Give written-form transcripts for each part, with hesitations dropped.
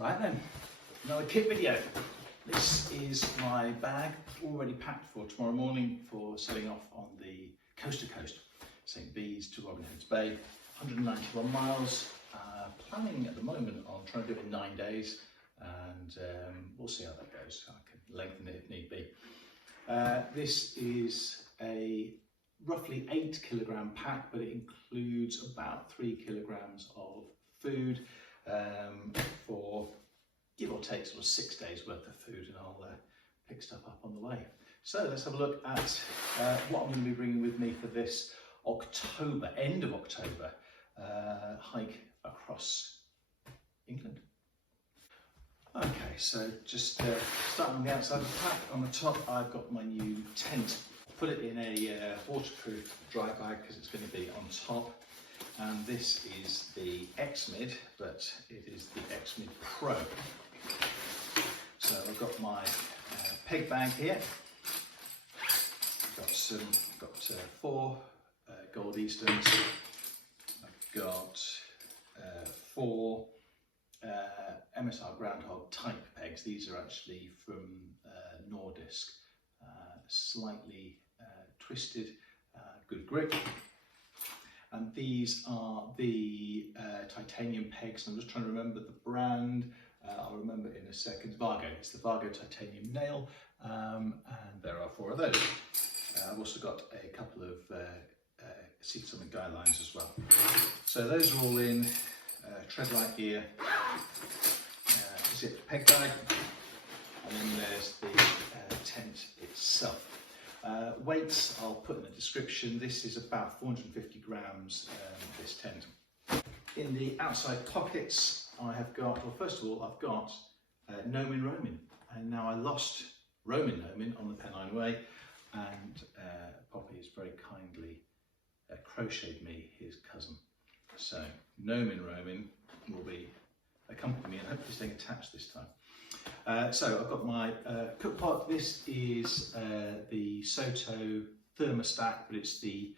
Right then, another kit video. This is my bag, already packed for tomorrow morning for setting off on the coast to coast, St. Bees to Robin Hood's Bay, 191 miles. Planning at the moment on trying to do it in 9 days, and we'll see how that goes. I can lengthen it if need be. This is a roughly 8 kilogram pack, but it includes about 3 kilograms of food for give or take sort of 6 days worth of food, and I'll pick stuff up on the way. So let's have a look at what I'm going to be bringing with me for this October, end of October hike across England. Okay, so just starting on the outside of the pack, on the top I've got my new tent. Put it in a waterproof dry bag because it's going to be on top. And this is the X-Mid, but it is the X-Mid Pro. So I've got my peg bag here. I've got 4 gold Easterns. I've got 4 MSR Groundhog type pegs. These are actually from Nordisk, slightly twisted, good grip. And these are the titanium pegs. I'm just trying to remember the brand. I'll remember in a second. Vargo. It's the Vargo titanium nail, and there are 4 of those. I've also got a couple of seat summit guidelines as well. So those are all in treadlight gear, zipped peg bag, and then there's the tent itself. Weights I'll put in the description. This is about 450 grams, this tent. In the outside pockets I have got, well first of all I've got Gnomin Roamin, and now I lost Roamin on the Pennine Way, and Poppy has very kindly crocheted me his cousin. So Gnomin Roamin will be accompanying me and hopefully staying attached this time. So I've got my cook pot. This is the SOTO thermostack, but it's the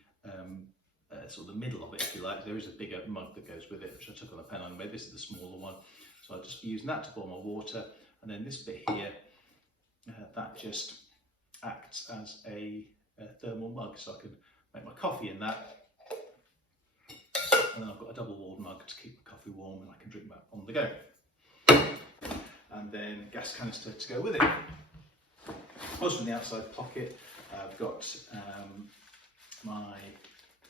sort of the middle of it, if you like. There is a bigger mug that goes with it, which I took on the Pennine Way. This is the smaller one. So I'll just be using that to boil my water. And then this bit here, that just acts as a thermal mug, so I can make my coffee in that. And then I've got a double walled mug to keep the coffee warm, and I can drink that on the go. And then gas canister to go with it. Also in the outside pocket, I've got my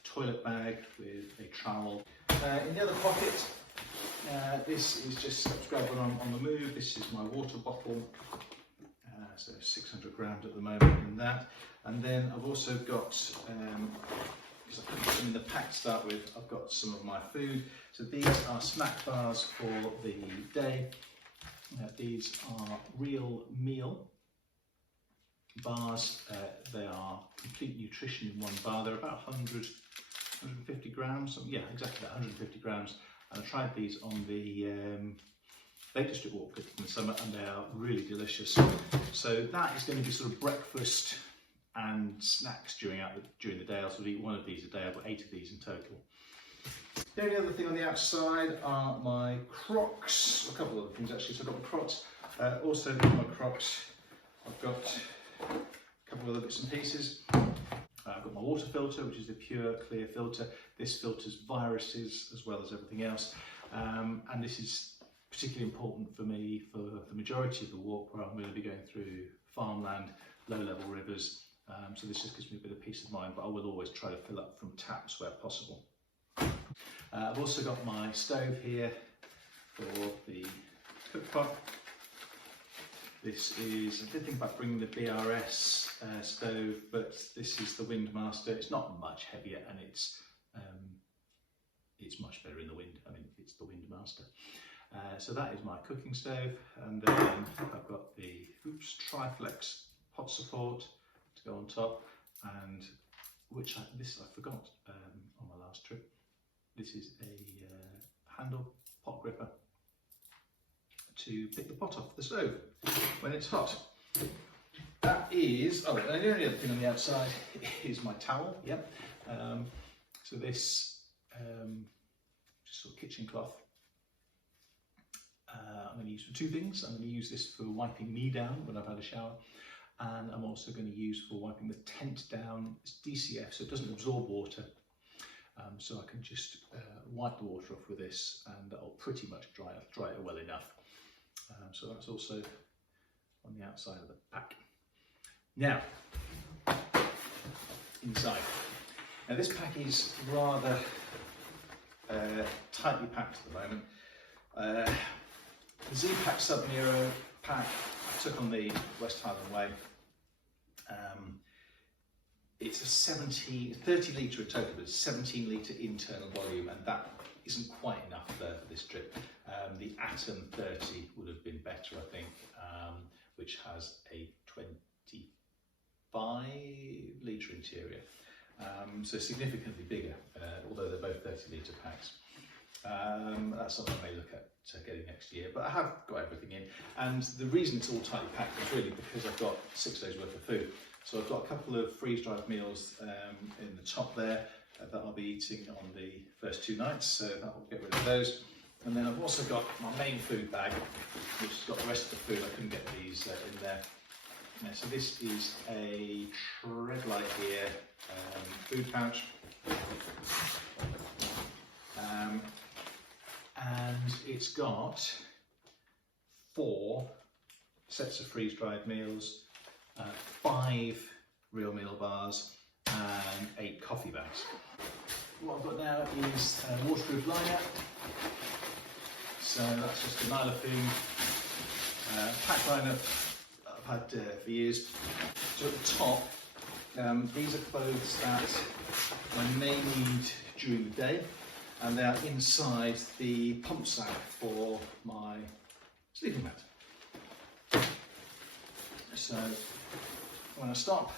toilet bag with a trowel. In the other pocket, this is just grabbing on the move. This is my water bottle, so 600 grams at the moment in that. And then I've also got, because I put them in the pack to start with, I've got some of my food. So these are snack bars for the day. These are real meal bars. They are complete nutrition in one bar. They're about 150 grams. Yeah, exactly about 150 grams. And I tried these on the Lake District walk in the summer, and they are really delicious. So that is going to be sort of breakfast and snacks during the day. I'll sort of eat one of these a day. I've got 8 of these in total. The only other thing on the outside are my Crocs, a couple of other things actually. So I've got my Crocs, also in my Crocs I've got a couple of other bits and pieces. I've got my water filter, which is the pure clear filter. This filters viruses as well as everything else, and this is particularly important for me for the majority of the walk, where I'm going to be going through farmland, low-level rivers, so this just gives me a bit of peace of mind, but I will always try to fill up from taps where possible. I've also got my stove here for the cook pot. This is, I did think about bringing the BRS stove, but this is the Windmaster. It's not much heavier, and it's much better in the wind. I mean, it's the Windmaster. So that is my cooking stove, and then I've got the Triflex pot support to go on top, and which I forgot on my last trip. This is a handle pot gripper to pick the pot off the stove when it's hot. That is, oh, and the only other thing on the outside is my towel. Yep. So this just sort of kitchen cloth. I'm going to use for two things. I'm going to use this for wiping me down when I've had a shower, and I'm also going to use for wiping the tent down. It's DCF, so it doesn't absorb water, so I can just wipe the water off with this, and that'll pretty much dry it well enough. So that's also on the outside of the pack. Now, inside. Now this pack is rather tightly packed at the moment. The Zpacks Sub Nero pack I took on the West Highland Way. It's a 30 litre in total, but it's 17 litre internal volume, and that isn't quite enough for this trip. The Atom 30 would have been better, I think, which has a 25 litre interior, so significantly bigger, although they're both 30 litre packs. That's something I may look at getting next year, but I have got everything in, and the reason it's all tightly packed is really because I've got 6 days worth of food. So I've got a couple of freeze-dried meals in the top there that I'll be eating on the first 2 nights, so that'll get rid of those. And then I've also got my main food bag, which has got the rest of the food. I couldn't get these in there. So this is a Tread Light here food pouch. And it's got 4 sets of freeze-dried meals, 5 real meal bars, and 8 coffee bags. What I've got now is a waterproof liner. So that's just a Nylofume pack liner I've had for years. So at the top, these are clothes that I may need during the day, and they are inside the pump sack for my sleeping mat. So when I stop,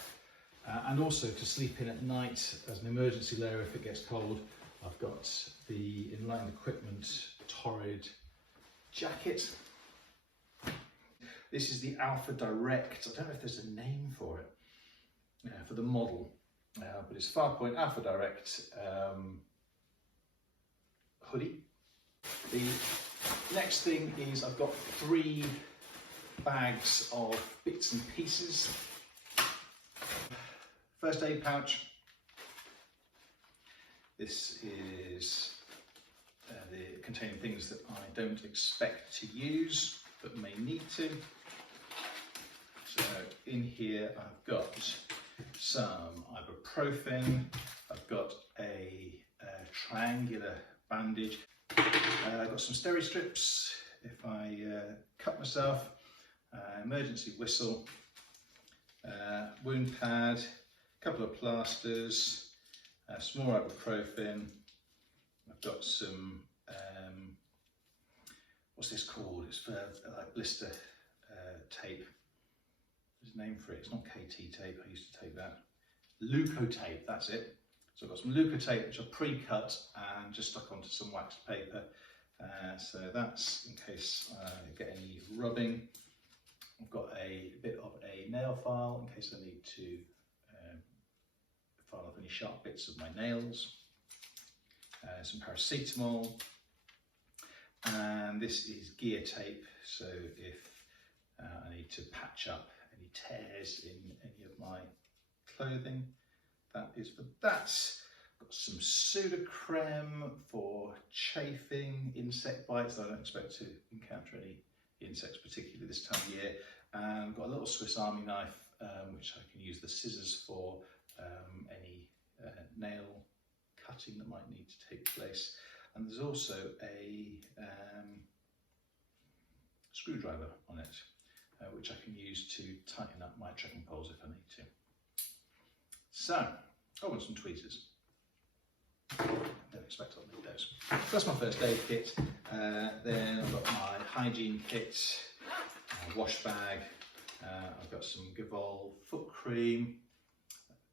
and also to sleep in at night as an emergency layer if it gets cold, I've got the Enlightened Equipment Torrid jacket. This is the Alpha Direct. I don't know if there's a name for it, for the model, but it's Farpoint Alpha Direct hoodie. The next thing is I've got 3 bags of bits and pieces. First aid pouch. This is containing things that I don't expect to use but may need to. So in here I've got some ibuprofen, I've got a triangular bandage, I've got some steri strips if I cut myself, emergency whistle, wound pad, a couple of plasters, some more ibuprofen. I've got some, what's this called? It's for like blister tape. There's a name for it. It's not KT tape. I used to take that. Leukotape, that's it. So I've got some Leukotape which are pre-cut and just stuck onto some waxed paper. So that's in case I get any rubbing. I've got a bit of a nail file in case I need to file off any sharp bits of my nails. Some paracetamol, and this is gear tape, so if I need to patch up any tears in any of my clothing, that is for that. Got some pseudocreme for chafing insect bites. I don't expect to encounter any insects particularly this time of year. And got a little Swiss Army knife which I can use the scissors for any nail cutting that might need to take place. And there's also a screwdriver on it which I can use to tighten up my trekking poles if I need to. So, oh, and some tweezers. Don't expect I'll need those. That's my first aid kit. Then I've got my hygiene kit, Washbag. I've got some Gavol foot cream.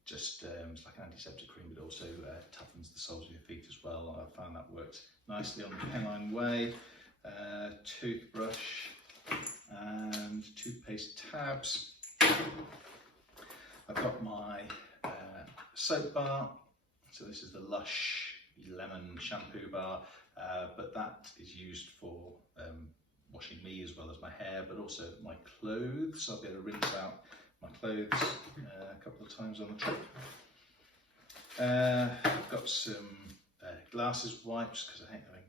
Just it's like an antiseptic cream, but also toughens the soles of your feet as well. I found that worked nicely on the Pennine Way. Toothbrush and toothpaste tabs. I've got my soap bar. So this is the Lush Lemon shampoo bar, but that is used for washing me as well as my hair, but also my clothes. So I'll be able to rinse out my clothes a couple of times on the trip. I've got some glasses wipes because I hate having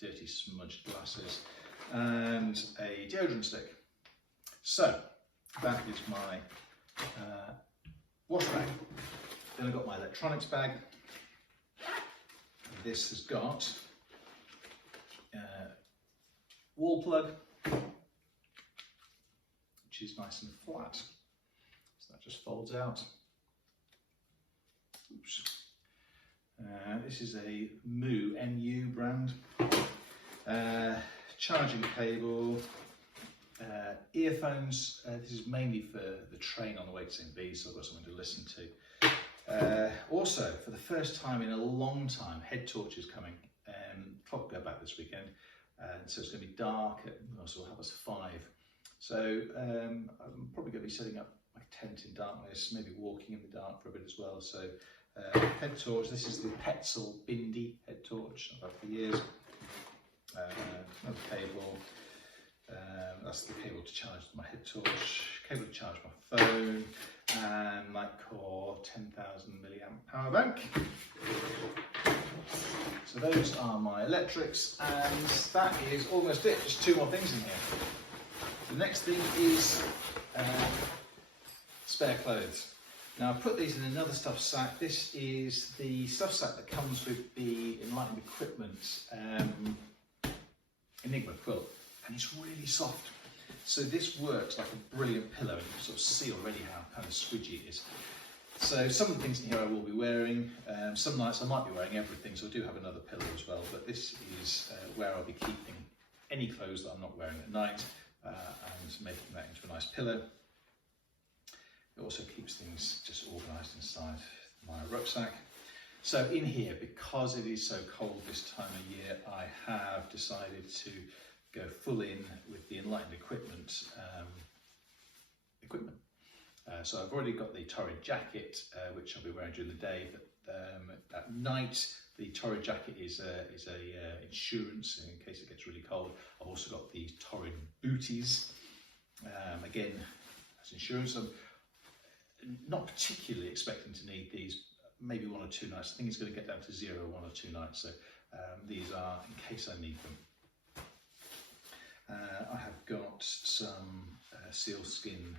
dirty smudged glasses, and a deodorant stick. So that is my wash bag. Then I've got my electronics bag. This has got wall plug, which is nice and flat. So that just folds out. Oops. This is a NU brand. Charging cable, earphones. This is mainly for the train on the way to St. Bees, so I've got something to listen to. Also, for the first time in a long time, head torch is coming. Clock go back this weekend, so it's going to be dark at sort of 5:30. So I'm probably going to be setting up my tent in darkness, maybe walking in the dark for a bit as well. So head torch. This is the Petzl Bindi head torch I've had for years. Another cable. That's the cable to charge my head torch, cable to charge my phone, and Nightcore 10,000 milliamp power bank. So those are my electrics, and that is almost it. Just 2 more things in here. The next thing is spare clothes. Now I've put these in another stuff sack. This is the stuff sack that comes with the Enlightened Equipment Enigma quilt, and it's really soft. So this works like a brilliant pillow, and you can sort of see already how kind of squidgy it is. So some of the things in here I will be wearing. Some nights I might be wearing everything, so I do have another pillow as well, but this is where I'll be keeping any clothes that I'm not wearing at night, and making that into a nice pillow. It also keeps things just organised inside my rucksack. So in here, because it is so cold this time of year, I have decided to go full in with the Enlightened Equipment. So I've already got the torrid jacket, which I'll be wearing during the day, but at night the torrid jacket is a insurance in case it gets really cold. I've also got these torrid booties, again as insurance. I'm not particularly expecting to need these, maybe 1 or 2 nights. I think it's going to get down to 0 1 or 2 nights, so these are in case I need them. I have got some sealskin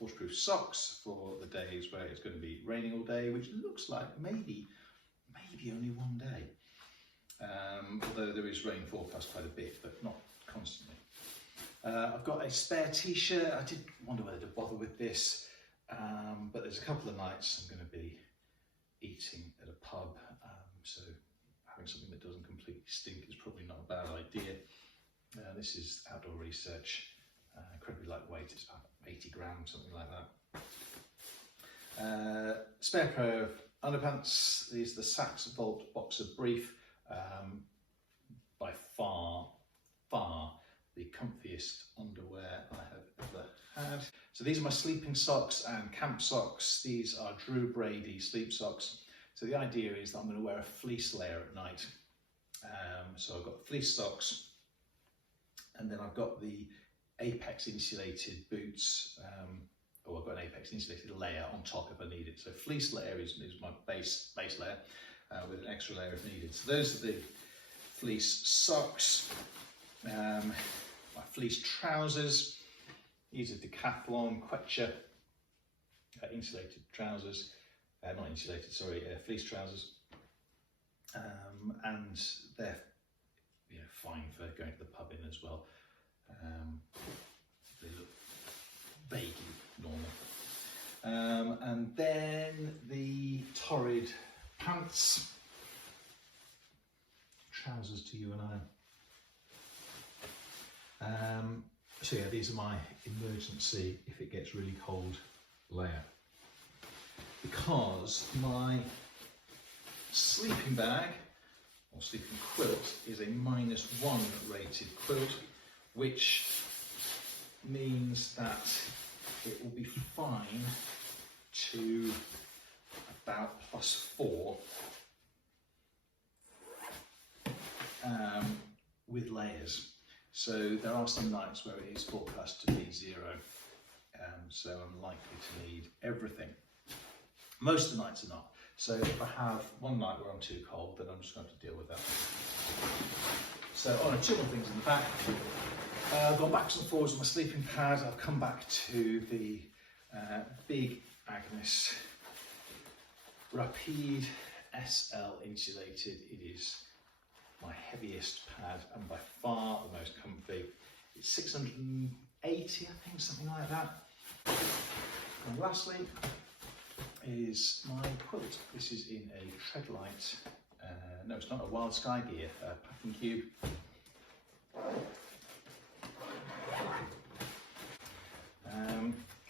waterproof socks for the days where it's going to be raining all day, which looks like maybe only 1 day, although there is rain forecast quite a bit, but not constantly. I've got a spare t-shirt. I did wonder whether to bother with this, but there's a couple of nights I'm going to be eating at a pub, so having something that doesn't completely stink is probably not a bad idea. This is Outdoor Research, incredibly lightweight. It's about 80 grams, something like that. Spare pair of underpants. These are the Zpacks Volt Boxer Brief. By far the comfiest underwear I have ever had. So these are my sleeping socks and camp socks. These are Drew Brady sleep socks. So the idea is that I'm going to wear a fleece layer at night. So I've got fleece socks, and then I've got the Apex insulated boots, or I've got an Apex insulated layer on top if I need it. So fleece layer is my base layer, with an extra layer if needed. So those are the fleece socks. My fleece trousers. These are Decathlon Quetcher insulated trousers, not insulated, sorry, fleece trousers, and they're fine for going to the pub in as well. They look vaguely normal. And then the torrid pants, trousers to you and I. So yeah, these are my emergency if it gets really cold layer, because my sleeping bag or sleeping quilt is a -1 rated quilt, which means that it will be fine to about +4 with layers. So there are some nights where it is forecast to be 0, so I'm likely to need everything. Most of the nights are not. So if I have one night where I'm too cold, then I'm just going to deal with that. So, two more things in the back. I've gone backwards and forwards on my sleeping pad. I've come back to the big Agnes Rapide SL insulated. It is my heaviest pad and by far the most comfy. It's 680, I think, something like that. And lastly is my quilt. This is in a Treadlight, no, it's not a Wild Sky Gear packing cube.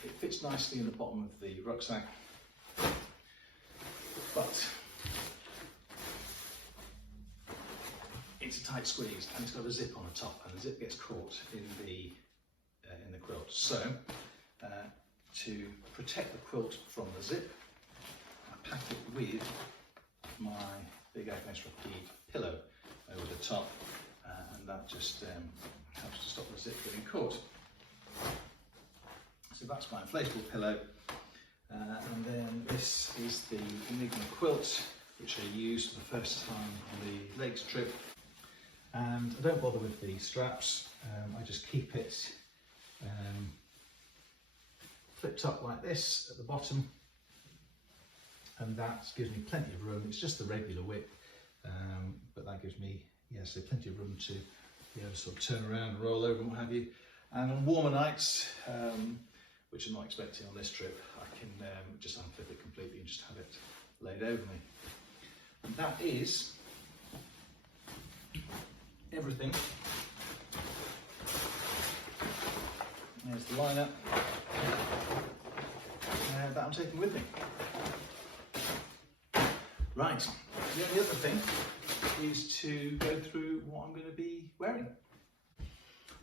It fits nicely in the bottom of the rucksack, but it's a tight squeeze and it's got a zip on the top, and the zip gets caught in the quilt. So to protect the quilt from the zip, I pack it with my big Agnes Rapide pillow over the top, and that just helps to stop the zip getting caught. So that's my inflatable pillow, and then this is the Enigma quilt, which I used for the first time on the Lakes trip. And I don't bother with the straps, I just keep it flipped up like this at the bottom, and that gives me plenty of room. It's just the regular width, but that gives me, so plenty of room to be able to sort of turn around and roll over and what have you. And on warmer nights, which I'm not expecting on this trip, I can just unflip it completely and just have it laid over me. And that is everything. There's the liner that I'm taking with me. Right, the only other thing is to go through what I'm going to be wearing.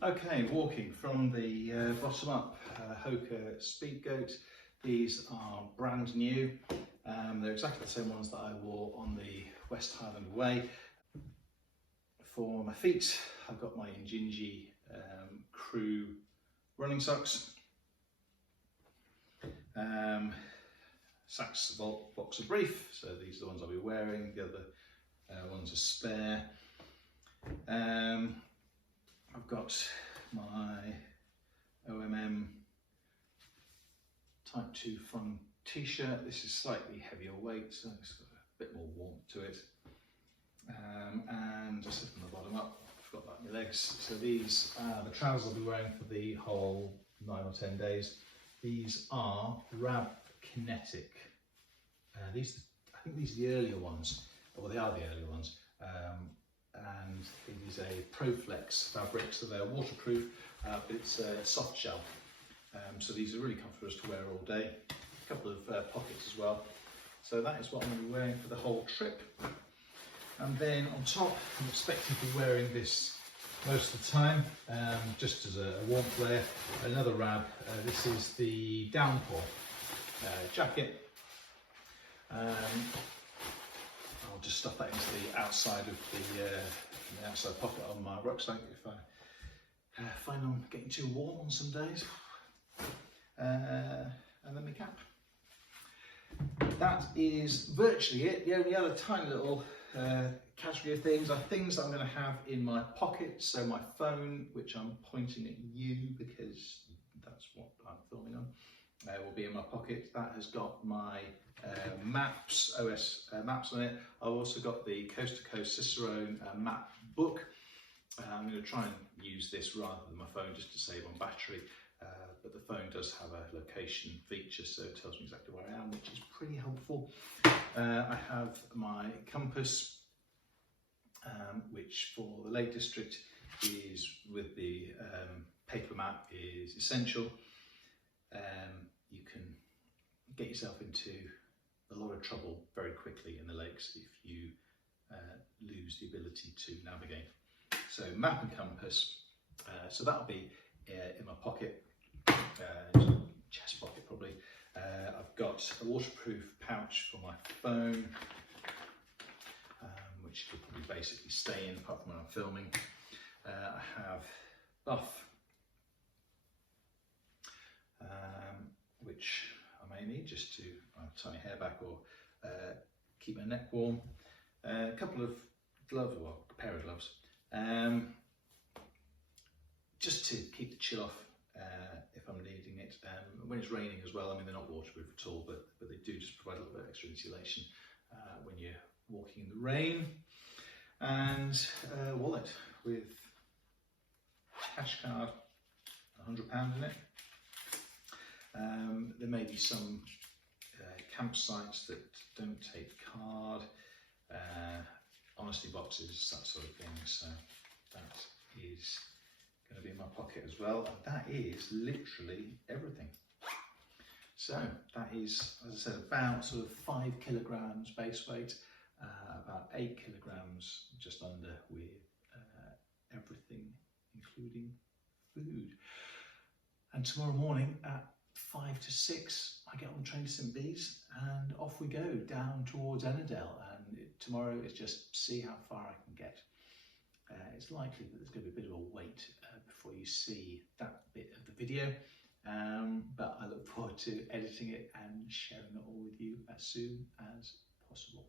Okay, walking from the bottom up, Hoka Speedgoat. These are brand new. They're exactly the same ones that I wore on the West Highland Way. For my feet, I've got my Injinji Crew running socks. Zpacks boxer brief, so these are the ones I'll be wearing. The other ones are spare. I've got my OMM Type 2 Fun t-shirt. This is slightly heavier weight, so it's got a bit more warmth to it. And just from the bottom up, I've got that on my legs. So these are the trousers I'll be wearing for the whole 9 or 10 days. These are Rab Kinetic. I think these are the earlier ones, well, they are the earlier ones. And it is a ProFlex fabric, so they're waterproof, but it's a soft shell. So these are really comfortable to wear all day. A couple of pockets as well. So that is what I'm going to be wearing for the whole trip. And then on top, I'm expecting to be wearing this most of the time, just as a warmth layer. Another Rab, this is the Downpour jacket. I'll just stuff that into the outside of the outside pocket on my rucksack if I find I'm getting too warm on some days. And then my cap. That is virtually it. The only other tiny little category of things are things that I'm going to have in my pocket. So my phone, which I'm pointing at you because that's what I'm filming on, will be in my pocket. That has got my maps, OS maps on it. I've also got the Coast to Coast Cicerone map book. I'm going to try and use this rather than my phone just to save on battery. But the phone does have a location feature, so it tells me exactly where I am, which is pretty helpful. I have my compass, which for the Lake District is with the paper map is essential. You can get yourself into a lot of trouble very quickly in the lakes if you lose the ability to navigate. So map and compass, so that'll be in my pocket, chest pocket probably. I've got a waterproof pouch for my phone, which could probably basically stay in apart from when I'm filming. I have buff, which I may need just to tie my hair back or keep my neck warm. A couple of gloves, or a pair of gloves, just to keep the chill off if I'm needing it. When it's raining as well, I mean, they're not waterproof at all, but they do just provide a little bit of extra insulation when you're walking in the rain. And a wallet with cash card, £100 in it. There may be some campsites that don't take card, honesty boxes, that sort of thing, so that is going to be in my pocket as well, and that is literally everything. So that is, as I said, about sort of 5 kilograms base weight, about 8 kilograms just under, with everything including food. And tomorrow morning at 5 to 6 I get on the train to St Bees and off we go down towards Ennerdale, and tomorrow is just see how far I can get. It's likely that there's going to be a bit of a wait before you see that bit of the video, but I look forward to editing it and sharing it all with you as soon as possible.